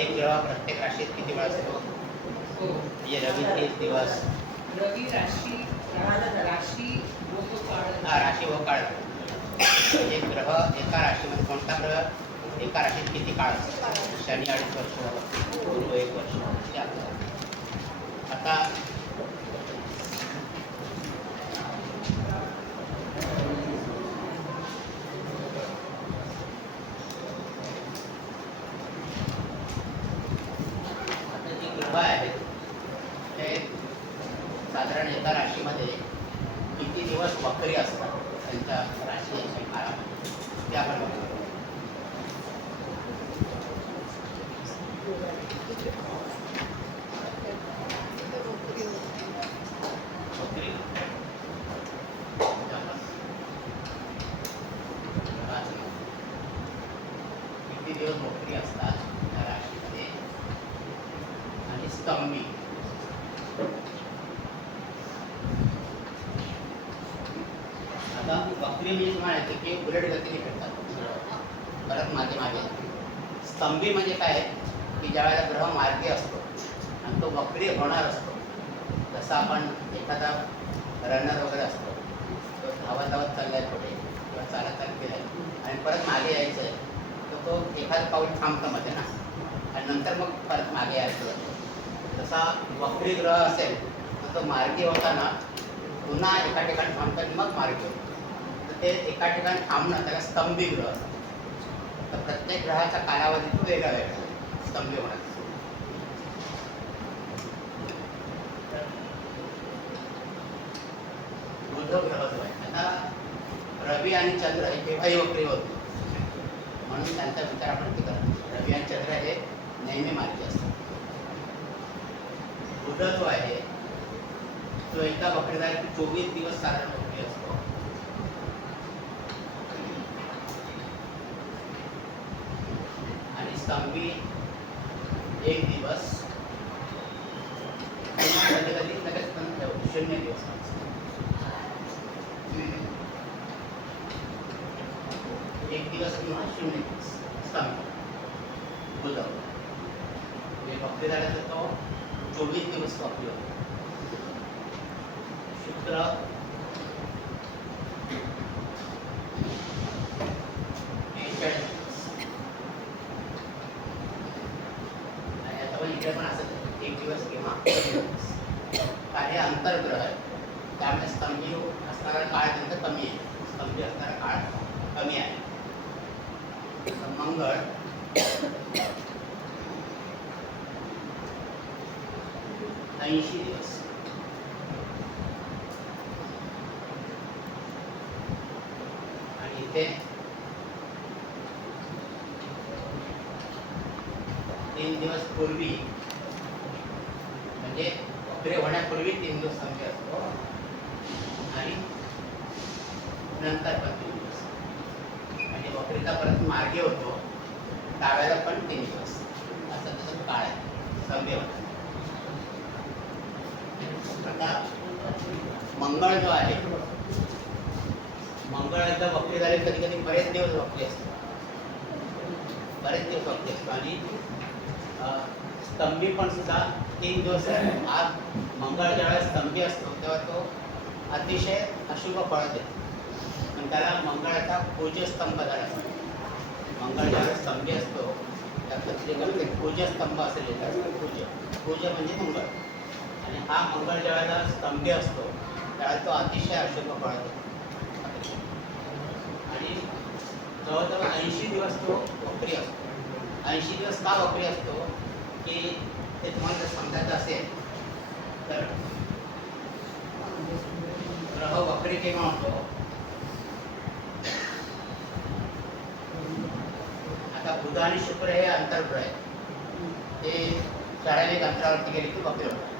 एक ग्रह प्रत्येक राशीत किती वेळा असतो? हो. म्हणजे रवी 30 दिवस. रवी राशी राशी व तो काळ. हा, राशी व काळ. एक ग्रह एका राशीमध्ये, कोणता ग्रह एका राशीत किती काळ असतो? शनी 2.5 वर्ष, गुरु 1 वर्ष. हे आपलं. आता जी ग्रह आहेत ते साधारण एका राशीमध्ये किती दिवस वक्री असतात त्यांच्या राशी काळामध्ये, ते आपण बघू. वक्री किती दिवस वक्री असतात त्या राशीमध्ये, आणि स्तंभी. आता वक्री म्हणजे तुम्हाला येते की उलट गतीने फिरतात, परत मागे मागे. स्तंभी म्हणजे काय, की ज्या वेळेला ग्रह मार्गी असतो आणि तो वक्री होणार असतो, जसं आपण एखादा रनर वगैरे असतो, तो धावत धावत चाललाय पुढे किंवा चालत चालत गेलाय आणि परत मागे यायचं आहे, तर तो एखादं पाऊल थांबतं मध्ये ना, आणि नंतर मग परत मागे यायचं. जसा वक्री ग्रह असेल तर तो मार्गी होताना पुन्हा एका ठिकाणी थांबतो आणि मग मार्गी होतो. तर ते एका ठिकाणी थांबणं त्याला स्तंभी ग्रह असतो. तर प्रत्येक ग्रहाचा कालावधी तो वेगळा वेगळा स्तंभी होण्याचा. बुध ग्रह जो आहे, आता रवी आणि चंद्र हे केव्हाही वक्री होते, म्हणून त्यांचा विचार आपण ते करतो. रवी आणि चंद्र हे नेहमी मार्गी असतात. बुध जो आहे तो एकदा वक्री झाला की 24 दिवस साधारण वक्री असतो. आणि स्तंभी 1 दिवस, कधी कधी लगेच पण 0 दिवस. 1 दिवस किंवा 0 दिवस स्तंभी बुध. वक्री झाला तर तो 24 दिवस वक्री होतो. शुक्र 41 दिवस. आणि आता पण इकडे पण असं 1 दिवस किंवा 2 दिवस. कारण हे अंतर्ग्रह आहे, त्यामुळे स्तंभी असणारा काळ त्यांचा कमी आहे. स्तंभी असणारा काळ कमी आहे. मंगळ 80 दिवस. आणि इथे 3 दिवस पूर्वी, म्हणजे वक्री होण्यापूर्वी 3 दिवस स्तंभी असतो आणि नंतर पण 3 दिवस. म्हणजे वक्रीचा परत मार्गी होतो त्यावेळेला पण 3 दिवस. असं त्याचा काळ आहे स्तंभी होण्याचा. आता मंगळ जो आहे, मंगळ एकदा वक्री झाले कधी कधी बरेच दिवस वक्री असतो, बरेच दिवस वक्री असतो. आणि स्तंभी पण सुद्धा 3 दिवस आहे. आज मंगळ ज्यावेळेस स्तंभी असतो तेव्हा तो अतिशय अशुभ फळ देतो, पण त्याला मंगळाचा पूज्यस्तंभ झाला असतो. मंगळ ज्यावेळेस स्तंभी असतो त्या पत्रिकेमध्ये पूज्यस्तंभ असेल, पूज्य म्हणजे मंगळ. आणि हा मंगळ ज्या वेळेला स्तंभी असतो त्यावेळेला तो अतिशय अशुभ फळ देतो. आणि जवळजवळ 80 दिवस तो वक्री असतो. 80 दिवस का वक्री असतो की ते तुम्हाला जर समजायचं असेल तर ग्रह वक्री केव्हा होतो. आता बुध आणि शुक्र हे अंतर्ग्रह आहे, ते ठराविक अंतरावरती गेले की वक्री होतात.